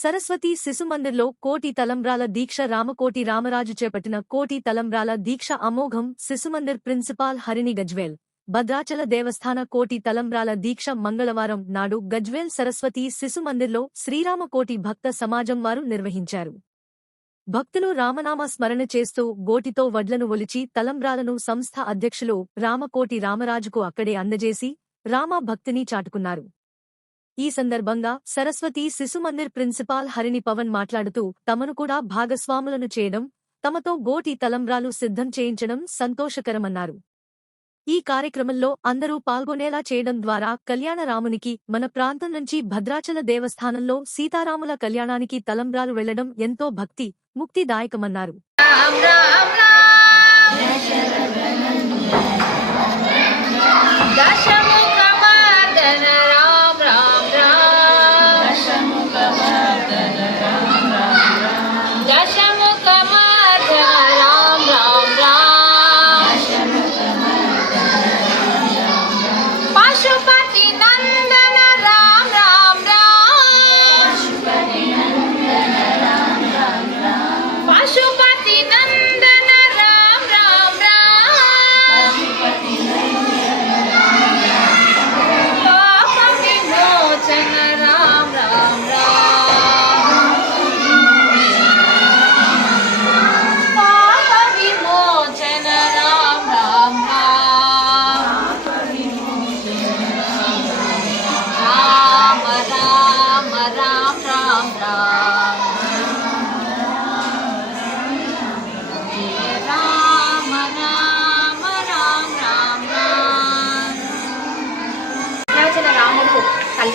సరస్వతి శిశుమందిర్లో కోటి తలంబ్రాల దీక్ష రామకోటి రామరాజు చేపట్టిన కోటి తలంబ్రాల దీక్ష అమోఘం శిశుమందిర్ ప్రిన్సిపాల్ హరిణి గజ్వేల్. భద్రాచల దేవస్థాన కోటి తలంబ్రాల దీక్ష మంగళవారం నాడు గజ్వేల్ సరస్వతి శిశుమందిర్లో శ్రీరామకోటి భక్త సమాజం వారు నిర్వహించారు. భక్తులు రామనామ స్మరణ చేస్తూ గోటితో వడ్లను ఒలిచి తలంబ్రాలను సంస్థ అధ్యక్షులు రామకోటి రామరాజుకు అక్కడే అందజేసి రామ భక్తిని చాటుకున్నారు. ఈ సందర్భంగా సరస్వతి శిశుమందిర్ ప్రిన్సిపాల్ హరిణి పవన్ మాట్లాడుతూ తమను కూడా భాగస్వాములను చేయడం తమతో గోటి తలంబ్రాలు సిద్ధం చేయించడం సంతోషకరమన్నారు. ఈ కార్యక్రమంలో అందరూ పాల్గొనేలా చేయడం ద్వారా కళ్యాణరామునికి మన ప్రాంతం నుంచి భద్రాచల దేవస్థానంలో సీతారాముల కళ్యాణానికి తలంబ్రాలు వెళ్ళడం ఎంతో భక్తి ముక్తిదాయకమన్నారు.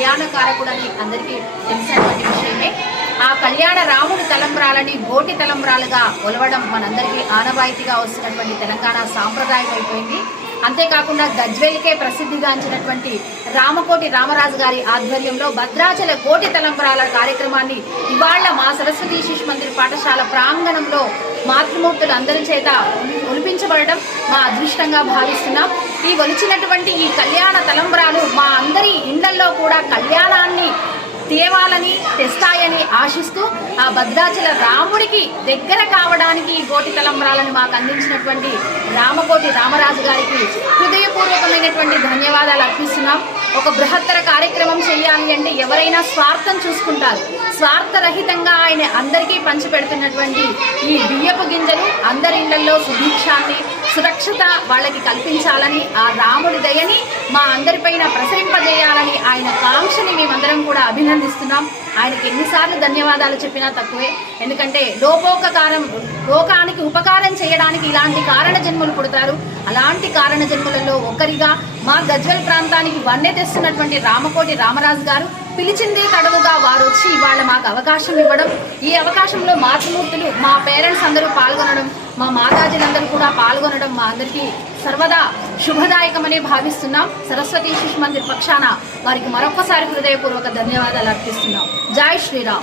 కళ్యాణకారకుడని అందరికీ తెలిసినటువంటి విషయమే. ఆ కళ్యాణ రాముడి తలంబ్రాలని బోటి తలంబ్రాలుగా ఒలవడం మనందరికీ ఆనవాయితీగా వస్తున్నటువంటి తెలంగాణ సాంప్రదాయం అయిపోయింది అంతేకాకుండా గజ్వేలికే ప్రసిద్ధిగాంచినటువంటి రామకోటి రామరాజు గారి ఆధ్వర్యంలో భద్రాచల కోటి తలంపరాల కార్యక్రమాన్ని ఇవాళ్ళ మా సరస్వతి శిశు మందిర్ పాఠశాల ప్రాంగణంలో మాతృమూర్తులు అందరి చేత ఒలిపించబడడం మా అదృష్టంగా భావిస్తున్నాం. ఈ ఒలిచినటువంటి ఈ కళ్యాణ తలంబరాలు మా అందరి ఇండల్లో కూడా కళ్యాణ తేవాలని తెస్తాయని ఆశిస్తూ ఆ భద్రాచల రాముడికి దగ్గర కావడానికి ఈ గోటి తలంబ్రాలను మాకు అందించినటువంటి రామకోటి రామరాజు గారికి హృదయపూర్వకమైనటువంటి ధన్యవాదాలు అర్పిస్తున్నాం. ఒక బృహత్తర కార్యక్రమం చేయాలి అంటే ఎవరైనా స్వార్థం చూసుకుంటారు. స్వార్థరహితంగా ఆయన అందరికీ పంచిపెడుతున్నటువంటి ఈ బియ్యపు గింజలు అందరి ఇళ్ళలో సుభిక్షాన్ని సురక్షత వాళ్ళకి కల్పించాలని ఆ రాముడి దయని మా అందరిపైన ప్రసరింపజేయాలని ఆయన కాంక్షని మేమందరం కూడా అభినందిస్తున్నాం. ఆయనకి ఎన్నిసార్లు ధన్యవాదాలు చెప్పినా తక్కువే. ఎందుకంటే లోపోపకారం లోకానికి ఉపకారం చేయడానికి ఇలాంటి కారణ జన్మలు పుడతారు. అలాంటి కారణ జన్మలలో ఒకరిగా మా గజ్వల్ ప్రాంతానికి వన్నె తెస్తున్నటువంటి రామకోటి రామరాజు గారు పిలిచిందే తడవుగా వారు వచ్చి ఇవాళ మాకు అవకాశం ఇవ్వడం. ఈ అవకాశంలో మాతృమూర్తులు మా పేరెంట్స్ అందరూ పాల్గొనడం మా మాతాజీలందరూ కూడా పాల్గొనడం మా అందరికీ సర్వదా శుభదాయకమని భావిస్తున్నాం. సరస్వతి శిశు మందిర్ పక్షాన వారికి మరొకసారి హృదయపూర్వక ధన్యవాదాలు అర్పిస్తున్నాం. జై శ్రీరామ్.